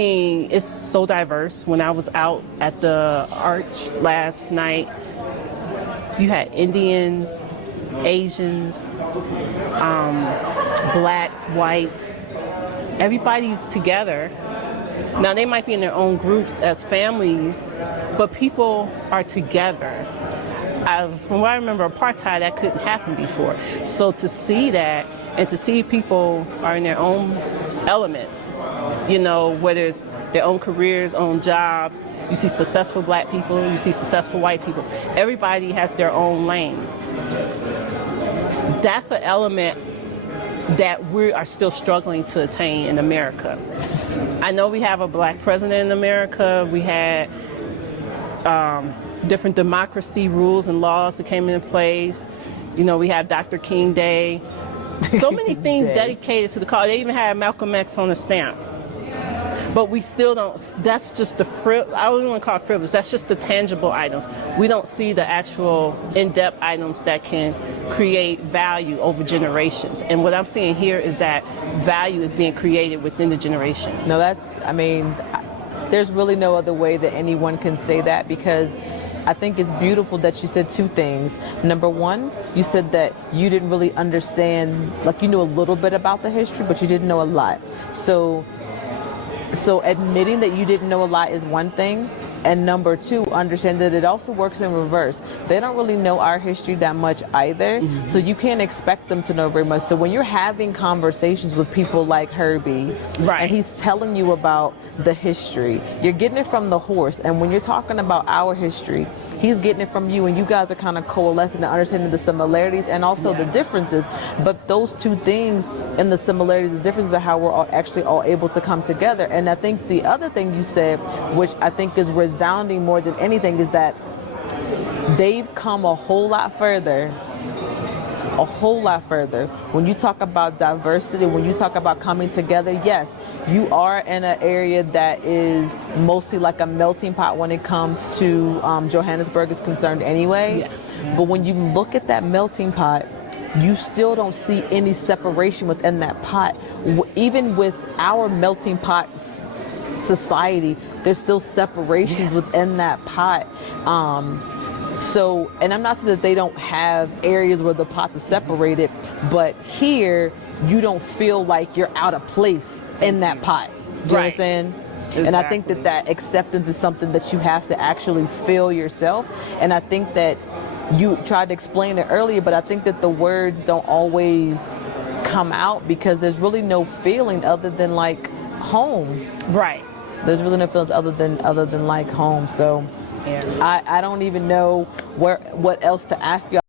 mean, it's so diverse. When I was out at the Arch last night, you had Indians, Asians, blacks, whites. Everybody's together. Now, they might be in their own groups as families, but people are together. From what I remember, apartheid, that couldn't happen before. So to see that, and to see people are in their own elements, you know, whether it's their own careers, own jobs, you see successful black people, you see successful white people. Everybody has their own lane. That's an element that we are still struggling to attain in America. I know we have a black president in America. We had different democracy rules and laws that came into place. You know, we have Dr. King Day. So many things dedicated to the cause. They even had Malcolm X on the stamp. But we still don't, that's just the, I don't want to call it frivolous, that's just the tangible items. We don't see the actual in-depth items that can create value over generations. And what I'm seeing here is that value is being created within the generations. No, that's, I mean, there's really no other way that anyone can say that, because I think it's beautiful that you said two things. Number one, you said that you didn't really understand, like you knew a little bit about the history, but you didn't know a lot. So admitting that you didn't know a lot is one thing. And number two, understand that it also works in reverse. They don't really know our history that much either. Mm-hmm. So you can't expect them to know very much. So when you're having conversations with people like Herbie, right, and he's telling you about the history, you're getting it from the horse. And when you're talking about our history, he's getting it from you, and you guys are kind of coalescing and understanding the similarities and also the differences. But those two things, and the similarities and differences, are how we're all able to come together. And I think the other thing you said, which I think is resounding more than anything, is that they've come a whole lot further. A whole lot further. When you talk about diversity, when you talk about coming together, yes, you are in an area that is mostly like a melting pot when it comes to Johannesburg is concerned anyway. Yes. But when you look at that melting pot, you still don't see any separation within that pot. Even with our melting pot society, there's still separations within that pot. So, and I'm not saying that they don't have areas where the pots are separated, but here you don't feel like you're out of place in that pot. Do you understand? Exactly. And I think that that acceptance is something that you have to actually feel yourself. And I think that you tried to explain it earlier, but I think that the words don't always come out because there's really no feeling other than like home. Right. There's really no feelings other than like home. So I don't even know what else to ask you.